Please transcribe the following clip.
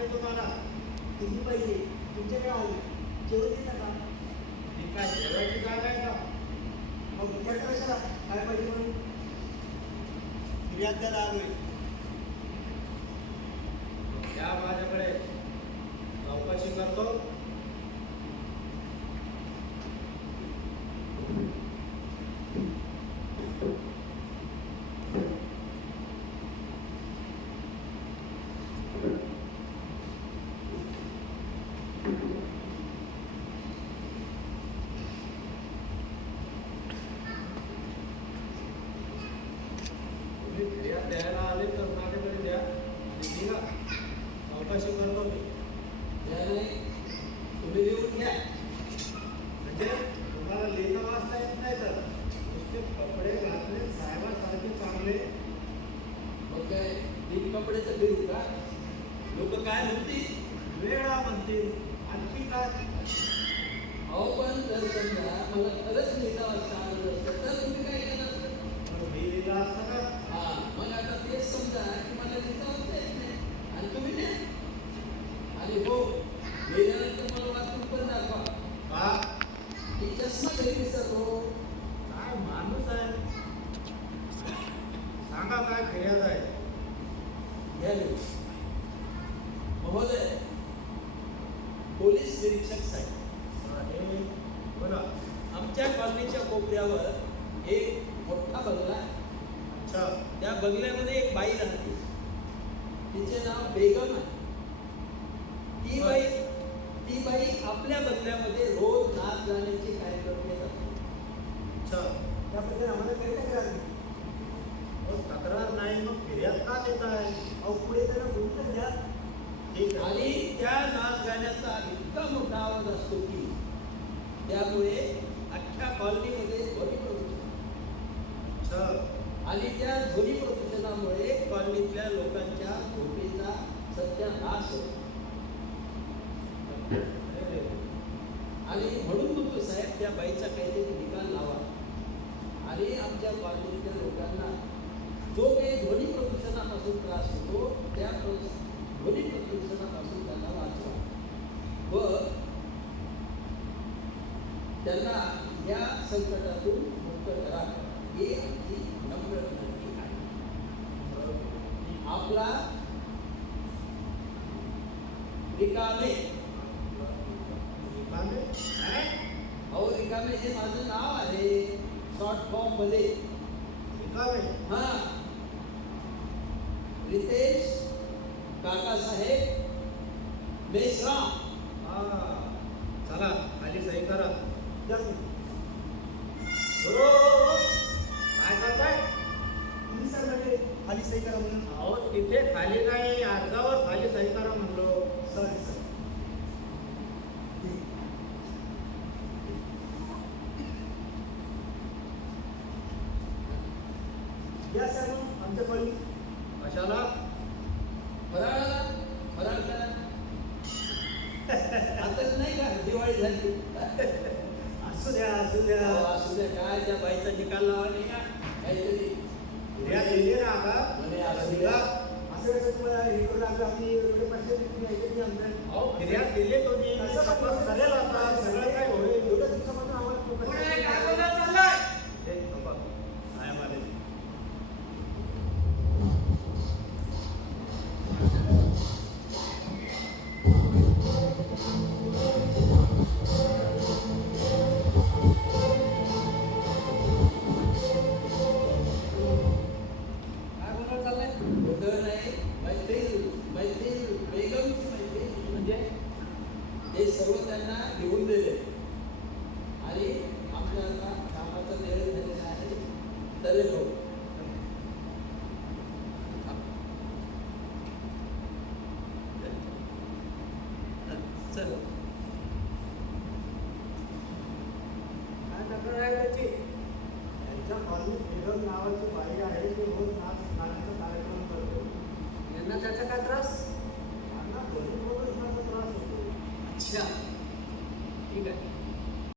पाहिजे तुम्हाला? किती पाहिजे? तुमच्याकडे आले जेवण देता का? ही काय जेवायची जागा आहे का? मग विचारता कशाला काय पाहिजे म्हणून? फिर्याद द्यायला आलोय. या माझ्याकडे चौकशी करतो. तुम्ही फिर्याद द्यायला आले तर माझ्याकडे द्या आणि निघा. चौकशी करतो मी. तुम्ही लिहून घ्या. म्हणजे तुम्हाला लिहिता वाचता येत नाही तर नुसते कपडे घातले साहेबांसारखे चांगले. मग काय तीन कपड्याचं फिरू का? लोक काय म्हणतील? वेळा म्हणतील. आणखी काय? अहो पण जर समजा मला खरंच लिहिता वाचता आलं असतं तर तुम्ही काय केलं असतं? मग मी लिहिला असता का? हा मग आता तेच समजा की मला लिहिता वाचता येत नाही आणि तुम्ही नाही. आणि हो लिहिल्यानंतर मला वाचून पण दाखवा. का? की चष्मा घरी विसरलो. काय माणूस आहे? सांगा काय फिर्याद आहे? घ्या लिहून. महोदय पोलीस निरीक्षक साहेब, हे बोला. आमच्या कॉलनीच्या कोपऱ्यावर एक मोठा बंगला आहे. अच्छा. त्या बंगल्यामध्ये एक बाई राहते. तिचे नाव बेगम आहे. ती बाई आपल्या बंगल्यामध्ये रोज नाच गाण्याचे कार्यक्रम घेत असते. अच्छा. त्याबद्दल आम्हाला काही तक्रार नाही. मग तक्रार नाही मग फिर्याद का देत आहे? अहो पुढे त्याला बोलून द्या. ठीक आहे. आणि त्या नाच गाण्याचा इतका मोठा आवाज असतो की त्यामुळे अख्ख्या कॉलनीमध्ये ध्वनी प्रदूषण. अच्छा. आणि त्या ध्वनी प्रदूषणामुळे कॉलनीतल्या लोकांच्या झोपेचा सत्यानाश होतो. अरे, आणि म्हणून म्हणतो साहेब त्या बाईचा काहीतरी निकाल लावा आणि आमच्या कॉलनीतल्या लोकांना जो काही ध्वनी प्रदूषणापासून त्रास होतो त्या ध्वनी प्रदूषणापासून त्यांना वाचवा व त्यांना या संकटातून मुक्त करा ही आमची नम्र विनंती आहे. आपला रिकामे. रिकामे? काय? अहो रिकामे हे माझं नाव आहे शॉर्ट फॉर्म मध्ये. रिकामे? हा रितेश काकासाहेब मेश्राम. हा. चला खाली सही करा. हो काय करताय? तुम्ही सर म्हणजे खाली सही करा म्हणून. अहो तिथे खाली नाही, अर्जावर खाली सही करा म्हणलो. Sorry sir. या सर मग आमच्या कॉलनी कशाला? फराळाला. फराळ करा. आता नाही का दिवाळी झाली. असू द्या असू द्या. असू द्या काय त्या बाईचा निकाल लावा नाही का काहीतरी फिर्याद दिली ना आता. म्हणे असू द्या. असं कसं तुम्हाला हे करू लागलं आपली एवढे पैसे तुम्ही ऐकत नाही आमचं. अहो फिर्याद दिली तुम्ही. कसं तपास करेल आता. सगळं काय होईल. एवढ्या दिवसापासून आम्हाला ते थांबा. साहेब आले. म्हणजे हे सर्व त्यांना लिहून दिले आणि आपल्या आता कामाचा निर्णय झालेला आहे. तरी भाऊ चल काय तक्रार आहे त्याची? त्यांच्या कॉलनीत बेगम नावाची बाई आहे ती रोज नाच गाण्याचा कार्यक्रम करतो. यांना त्याचा काय त्रास? त्यांना ध्वनी प्रदूषणाचा त्रास होतो. अच्छा.